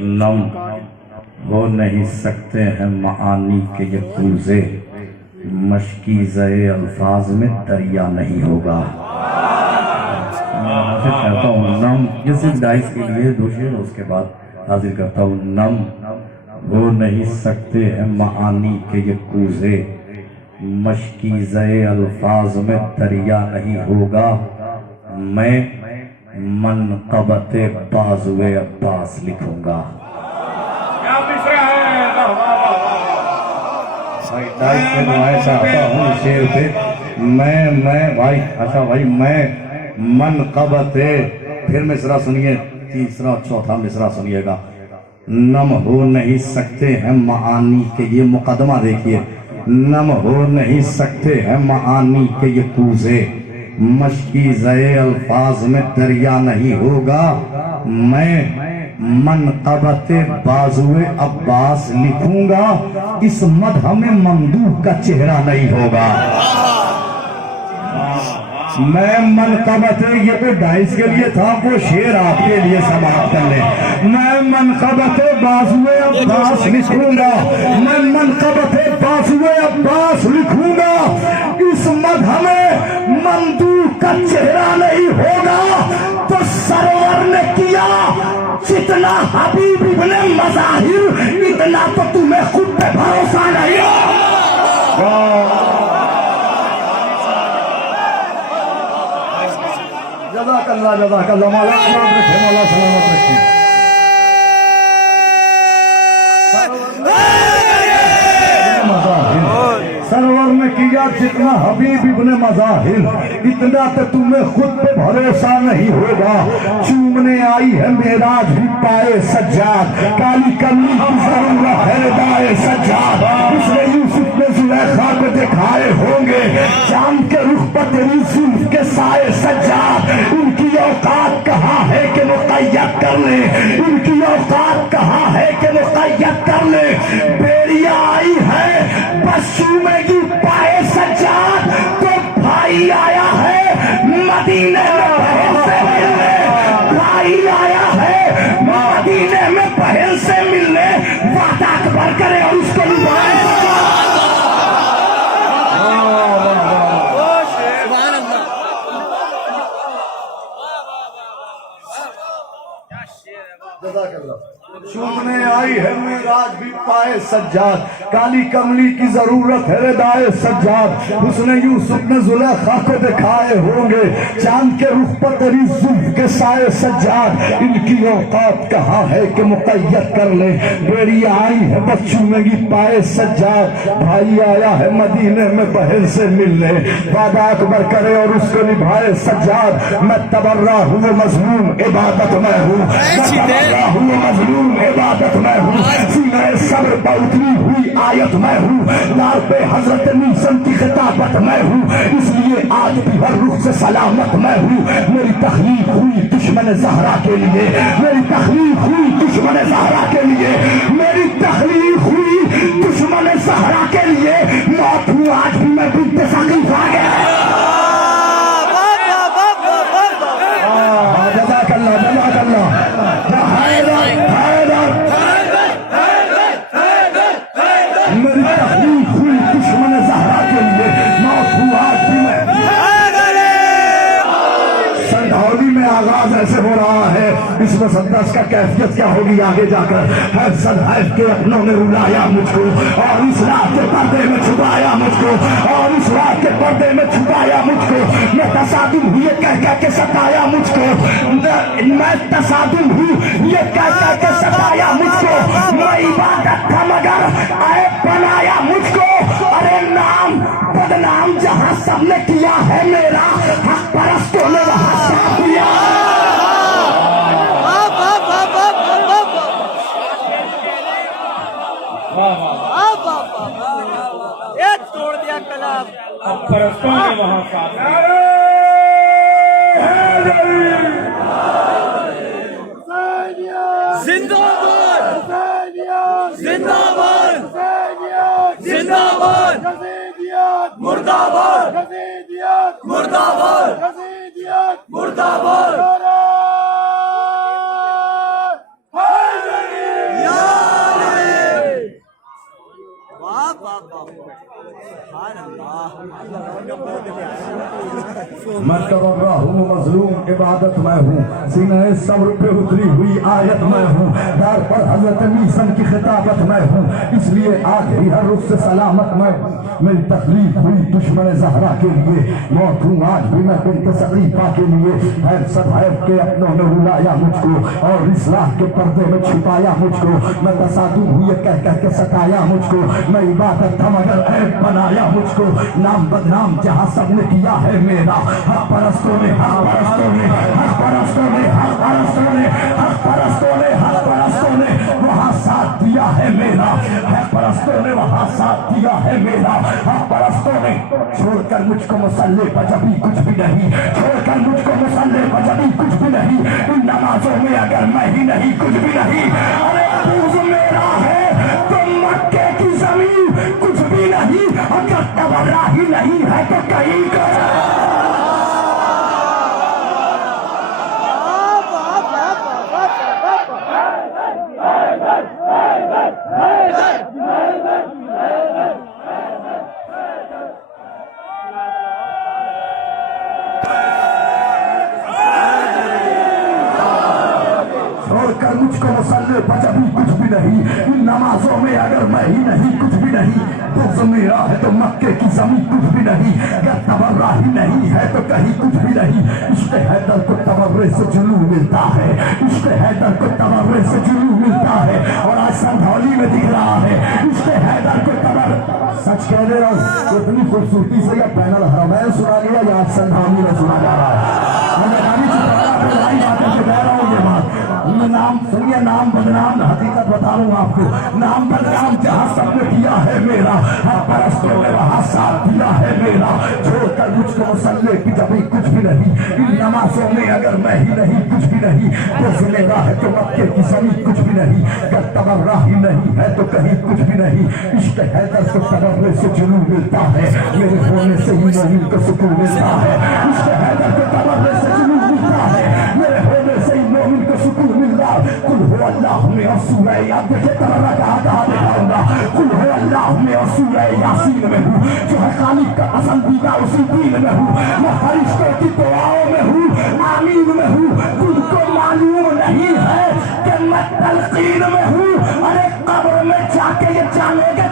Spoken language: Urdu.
نم ہو نہیں سکتے ہیں معانی کے یہ کوزے، مشکیزہ الفاظ میں دریا نہیں ہوگا۔ میں کہتا ہوں نم، یہ صرف ڈائس کے لیے دو شعر، اس کے بعد حاضر کرتا ہوں۔ نم ہو نہیں سکتے ہیں معانی کے یہ کوزے، مشکیزہ الفاظ میں دریا نہیں ہوگا۔ میں منقبت بازوِ عباس لکھوں گا۔ کیا مصرع ہے؟ بھائی ڈائس سے دعائیں چاہتا ہوں شعر پہ۔ میں بھائی اچھا بھائی میں منقبت، پھر مصرع سنیے، تیسرا چوتھا مصرع سنیے گا۔ نم ہو نہیں سکتے ہیں معانی کے یہ مقدمہ دیکھیے، نم ہو نہیں سکتے ہیں معانی کے یہ کوزے، مشکیزہ الفاظ میں دریا نہیں ہوگا۔ میں منقبت بازوِ عباس لکھوں گا، اس مدح میں ممدوح کا چہرہ نہیں ہوگا۔ میں منقبت، یہ تو ڈائس کے لیے تھا، وہ شعر آپ کے لیے سماعت کر لیں۔ میں منقبت بازوِ عباس لکھوں گا، میں منقبت بازوِ عباس لکھوں گا، اس مدح میں ممدوح کا چہرہ نہیں ہوگا۔ تو سرور نے کیا جتنا حبیب ابن مظاہر، اتنا تو تمہیں خود پہ بھروسہ نہیں ہو۔ جزاک اللہ، جزاک اللہ، مولا سلامت رکھے، مولا سلامت رکھے۔ سرور نے کیا جتنا حبیب ابن مظاہر، اتنا تو تمہیں خود پہ بھروسہ نہیں ہوگا۔ چومنے آئی ہے معراج بھی پائے سجاد، کالی کمی کی ضرورت ہے ردائے سجاد۔ اس نے یوسف نے زلیخا کو دکھائے ہوں گے، چاند کے رخ پر تیری زلف کے سائے سجاد۔ ان کی اوقات کہاں ہے کہ مقید کر لیں، ان کی اوقات کہاں ہے کہ مقید کر لیں۔ بیڑیا آئی ہے بس چومے گی پائے سجاد، تو بھائی آیا ہے مدینے میں بہن سے ملنے، بھائی آیا ہے مدینے میں بہن سے ملنے، وعدہ اکبر کرے اور اس کو نبھائے۔ چومنے آئی ہے معراج بھی پائے سجاد، کالی کملی کی ضرورت ہے ردائے سجاد۔ اس نے یوسف نے زلیخا کو دکھائے ہوں گے، چاند کے رخ پر تیری زلف کے سائے سجاد۔ ان کی اوقات کہاں ہے کہ مقید کر لیں، بیڑی آئی ہے بس چومے گی پائے سجاد، بھائی آیا ہے مدینے میں بہن سے ملنے، وعدہ اکبر کرے اور اس کو نبھائے سجاد۔ میں تبرہ ہوں مظلوم عبادت میں ہوں، میں تبرہ ہوں مظلوم عبادت میں ہوں، سینہ صبر پر اتری ہوئی آیت میں ہوں، لار پہ حضرت نیسن کی خطابت میں ہوں، اس لیے آج بھی ہر رخ سے سلامت میں ہوں۔ میری تخلیق ہوئی دشمن زہرا کے لیے، میری تخلیق ہوئی دشمن زہرا کے لیے، میری تخلیق ہوئی دشمن زہرا کے لیے، موت ہوں آج بھی میں بنت ثقیف آ گیا۔ جزاک اللہ، جزاک اللہ۔ میری تخلیق ہوئی دشمن زہرا کے لیے، موت ہوا آج بھی میں۔ سندھولی میں آغاز ایسے ہو رہا ہے، اس مسدس کا کیفیت کیا ہوگی آگے جا کر۔ حفظ کے اپنوں نے رلایا مجھ کو، اور اس رات کے پردے میں چھپایا مجھ کو، اور اس رات کے پردے میں چھپایا مجھ کو۔ میں تصادم ہوئی کہہ کے ستایا مجھ کو، میں تصادم ہوں یہ کہہ کے ستایا مجھ کو۔ میں عبادت تھا مگر عیب بنایا مجھ کو۔ ارے نام بدنام جہاں سب نے کیا ہے میرا، حق پرستوں نے وہاں ساتھ دیا۔ توڑ دیا کلام، حق پرستوں نے وہاں ساتھ دیا۔ زندہ باد، زندہ باد، زندہ باد، مردہ باد، مردہ باد، مردہ باد۔ میں تبرہ ہوں مظلوم عبادت میں ہوں سینہ صبر پہ اتری ہوئی آیت میں ہوں دار پر حضرت میسن کی خطابت میں ہوں اس لیے آج بھی ہر رخ سے سلامت میں ہوں میری تکلیف ہوئی دشمن زہرا کے لیے موت ہوں آج بھی میں بنت ثقیفہ کے لیے حیب صدیب کے اپنوں نے رلایا مجھ کو اور اصلاح کے پردے میں چھپایا مجھ کو میں تصادم ہوئے کہہ کہہ کے ستایا مجھ کو میں عبادت تھا مگر عیب بنایا مجھ کو نام بدنام جہاں سب نے کیا ہے میرا حق پرستوں نے حق پرستوں نے حق پرستوں نے حق پرستوں نے حق پرستوں نے حق پرستوں نے وہاں ساتھ دیا ہے میرا حق پرستوں نے وہاں ساتھ دیا ہے میرا حق پرستوں نے چھوڑ کر مجھ کو مسلح پر جبھی کچھ بھی نہیں چھوڑ کر مجھ کو مسلح پر جبھی کچھ بھی نہیں ان نمازوں میں اگر میں ہی نہیں کچھ بھی نہیں ارے بوز میرا ہے تو مکے کی زمین کچھ بھی نہیں اگر تبرہ ہی نہیں ہے تو کہیں کا مجھ کو مسلح پر جبھی کچھ بھی نہیں ان نمازوں میں اگر میں ہی نہیں کچھ بھی نہیں بغض میرا ہے تو مکے کی زمین کچھ بھی نہیں اگر تبرہ ہی نہیں ہے تو کہیں کچھ بھی نہیں عشق حیدر کو تبرے سے جلو ملتا ہے عشق حیدر کو تبرے سے جلو ملتا ہے اور آج سندھولی میں دکھ رہا ہے عشق حیدر کو تبرے سچ کہہ رہے ہوں اتنی خوبصورتی سے یہ پینل حرمین سنا لیا یا آج سندھولی میں سنا جا رہا ہے میں نامی چپڑا پہ لڑائی باتیں سے کہہ رہا ہوں یہ بات نام سنیے نام بدنام حقیقت بتا رہا ہوں آپ کو نام بدنام جہاں سب نے کیا ہے میرا حق پرستوں نے وہاں ساتھ دیا ہے میرا چھوڑ کر مجھ کو مسلح کی جبھی کچھ بھی نہیں ان نمازوں میں اگر میں ہی نہیں کچھ بھی نہیں تو سنے گا ہے تو مکے کی زمین کچھ بھی نہیں اگر تبرہ ہی نہیں ہے تو کہیں کچھ بھی نہیں عشق حیدر کو تبرے سے جنون ملتا ہے میرے ہونے سے ہی مومن کو سکون ملتا ہے عشق حیدر کو تبرے سے جنون ملتا ہے میرے ہونے سے ہی مومن کو سکون ملتا ہے قل هو اللہ میں اور سورہ یاد دیکھے تبرہ کہا دکھاؤں گا قل هو اللہ میں اور سورہ یاسین میں ہوں جو ہے خالق کا پسندیدہ اسی دین میں ہوں میں فرشتوں کی دعاؤں میں ہوں آمین میں ہوں تم کو معلوم نہیں ہے کہ میں تلقین میں ہوں ارے قبر میں جا کے یہ جانو گے